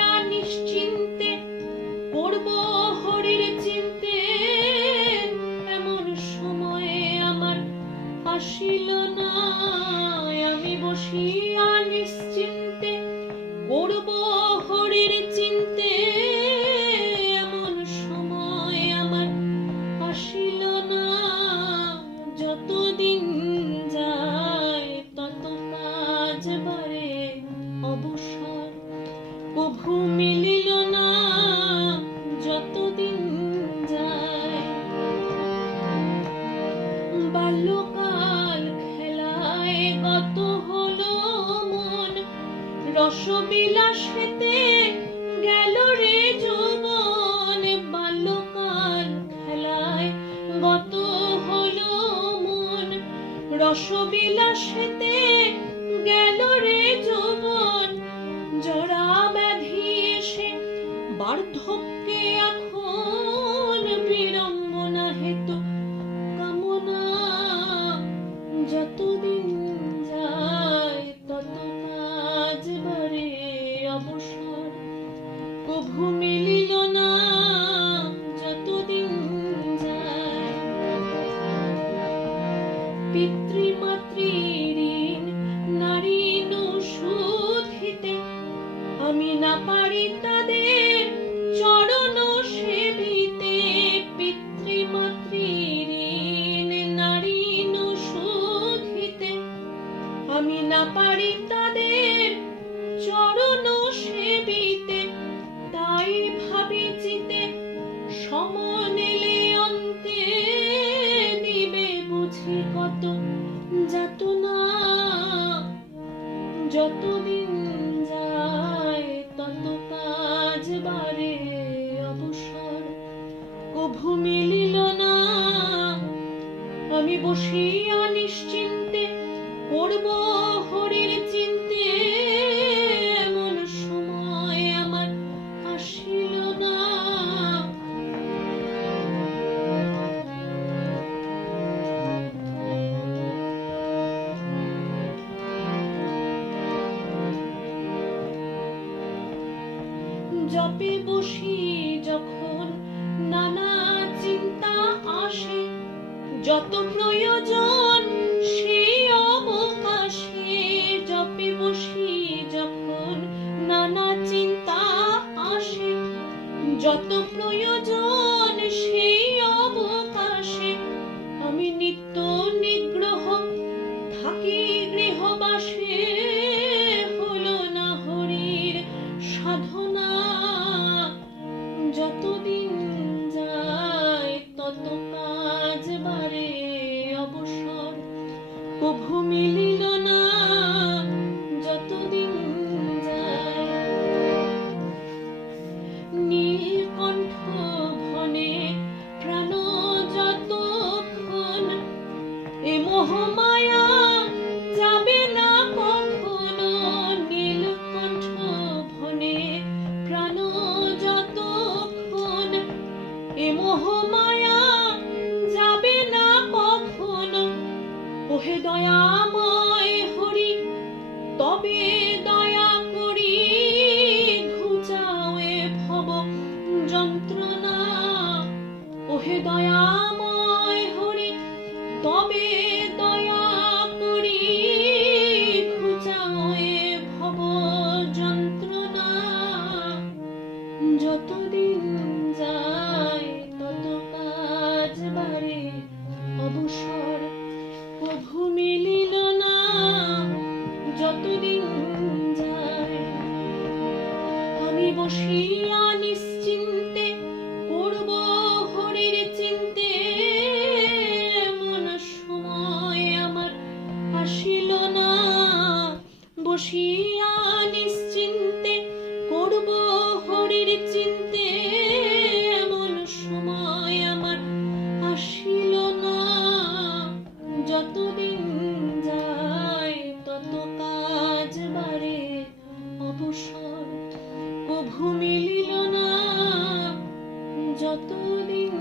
বসিয়া নিশ্চিন্তে করব হরির চিন্তে, এমন সময়ে আমার আসিল না। আমি বসিয়া নিশ্চিন্তে করব হরির চিন্তে, এমন সময় আমার আসিল না। যতদিন যায় তত কাজ বাড়ে অবসর, কভু মিলিল না। যতদিন যায় বাল্যকাল খেলায় গত হলো মন, রসবিলাসেতে গেল রে যৌবন। বাল্যকাল খেলায় গত হলো মন, রসবিলাসেতে গেল রে যৌবন। জরা ব্যাধি এসে বার্ধক্যে এখন বিড়ম্বনা হেতু কামনা। যতদিন যায় তত কাজ বাড়ে অবসর, কভু মিলিল না। যতদিন যায় পিতৃমাতৃ ঋণ নারী শুধিতে, আমি না পারি তাদের চরণ সেবিতে। পিতৃমাতৃ ঋণ নারী শুধিতে, আমি না পারি তাদের চরণ সেবিতে। তাই ভাবি চিতে সমনেলে অন্তে, দিবে বুঝি কত যাতনা। যতদিন যায় তত কাজ বাড়ে অবসর, কভু মিলিল না। আমি বসিয়া নিশ্চিন্তে করব হরির চিন্তে, এমন সময় আমার আসিল না। জপে বসি যখন নানা চিন্তা আসে, যত প্রয়োজন সেই অবকাশে। জপে বসি যখন নানা চিন্তা আসে, যত প্রয়োজন সেই অবকাশে। আমি নিত্য নিগ্রহ থাকি গৃহবাসে, হলো না হরির সাধনা। যতদিন যায় তত কাজ বাড়ে অবসর, কভু মিলিল না। যতদিন যায় নীলকণ্ঠ ভনে প্রাণ যতক্ষণ, এ মোহমায়া যাবে না কখনো। নীলকণ্ঠ ভনে প্রাণ যতক্ষণ, এ মোহমায়া যাবে না কখনো। ওহে দয়াময় হরি তবে দয়া করি, ঘুচাও এ ভব যন্ত্রণা। ওহে দয়াময় হরি তবে দয়া করি, ঘুচাও এ ভব যন্ত্রণা। যতদিন যায় তত কাজ বাড়ে অবসর, কভু মিলিল না। যতদিন যায় আমি বসিয়া নিশ্চিন্তে করব হরির চিন্তে, এমন সময় আমার আসিল না। বসিয়া নিশ্চিন্তে করব হরির চিন্তে, এমন সময় আমার আসিল না। যতদিন যায় তত কাজ বাড়ে অবসর, কভু মিলিল না। যতদিন